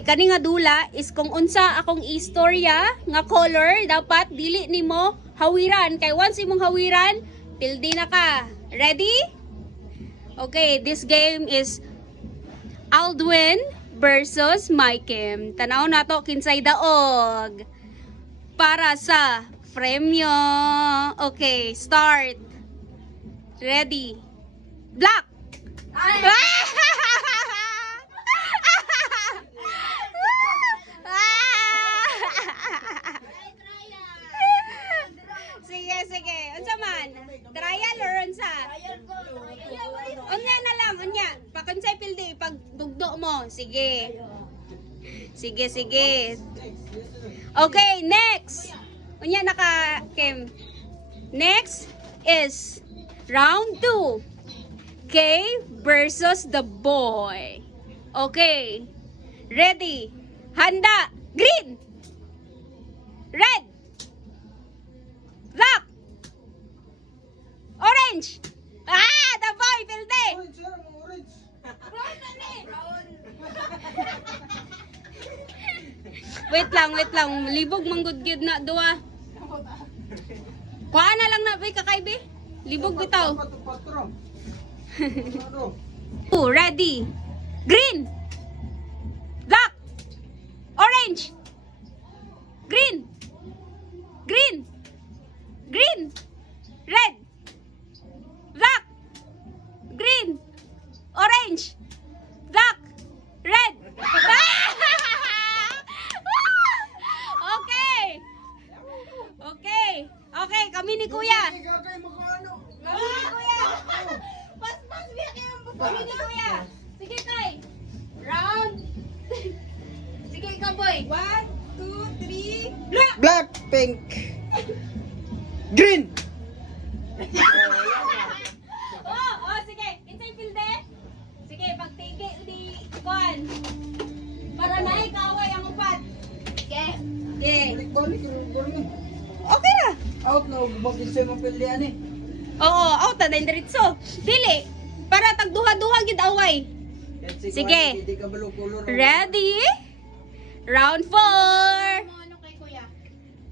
Kani nga dula is kung unsa akong istorya nga color dapat dili nimo hawiran kay once imong hawiran pildi na ka. Ready? Okay, this game is Aldwin versus Maikem. Tanaw na to kinsay daog para sa premyo. Okay, start. Ready. Black. Sige, sige. Unsa man? Trial or unsa? Unya na lang, unya. Pakunsay pildi pag dugdo mo. Sige. Sige, sige. Okay, next. Unya naka Kim. Next is round 2. Kay versus the boy. Okay. Ready. Handa. Green. Red. Black. Orange. Ah, the boy, pilde. Wait lang. Libog manggudgid na duwa. Kuha na lang na, bay, kakaibi. Libog bitaw. Ready. Green. Black. Orange. Green. Green. Green. Red. Black. Green. Orange. Black. Red. Okay. Okay. Okay, kami ni Kuya. Kami ni Kuya. Pas biya kayo kami ni Kuya. Sige kay. Round. Sige ikaw boy. 1, 2, 3. Black. Black, pink, green. Oh, sige. Insay pilde. Sige, pagtigi di kon. Para na ikaway ang upat. Sige. Sige. Balik, Okay na. out na, mag-isay mong pilihan eh. Oo, out na din diretso. Dili. Para tagduha-duha gid away. Sige. Ready? Round 4.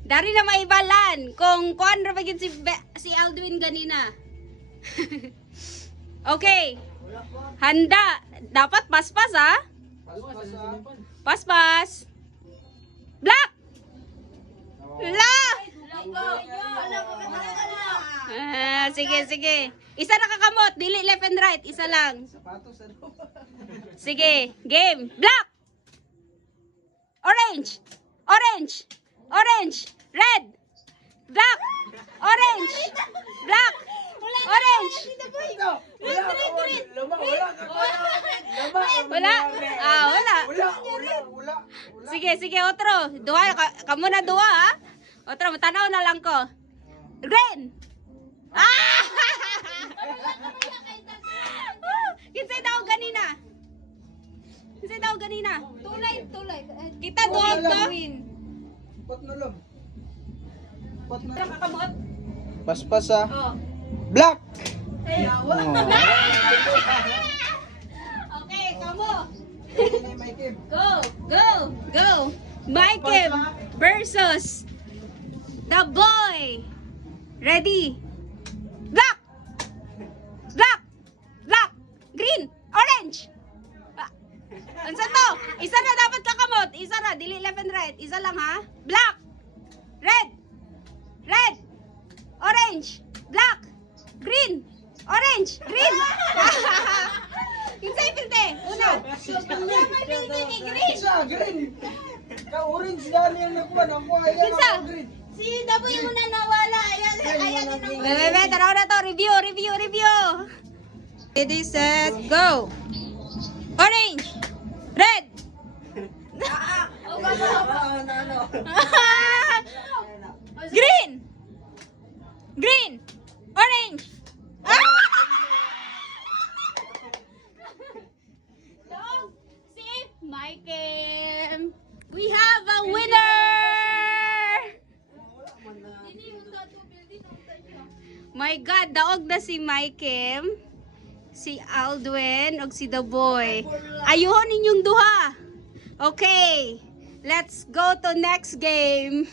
Dari na maibalan kung kuan ra bagid si Aldwin ganina. Okay. Handa. Dapat paspas ha? Paspas. Black. La. Sige. Isa na kakamot, dili left and right, isa lang. Sige, game. Black. Orange. Red. Black. Orange. Black. Orange. Wala. Wala. Sige, otro. Duha, kamo na duha ha. Otro, matanaw na lang ko. Green. Kinsay daw ganina. Tulay. Kita duha to. Pat na lang. Kakamot. Paspas ah. Oh. Black. Okay, kamo. Maikem. Go. Maikem versus the boy. Ready? Black. Green. Orange. Unsa to? Isa na dapat kakamot. Isa na. Dili left and right. Isa lang ha. Black. Red. Orange. Black. Green. Orange. Green. Kinsay pilde? Una. Green. Isa, green. Ka-orange dahil yung nakuha. Ayan Kinsa? ang green. Si Daboy mo na nawala. Ayan din ang Wait, tanaw na to. Review. Ready, set, go. Orange. Red. Green. Orange. So, si Maikem. We have a winner. My God, daog na si Maikem, si Aldwin, ug si The Boy. Ayuhon ninyong duha. Okay, let's go to next game.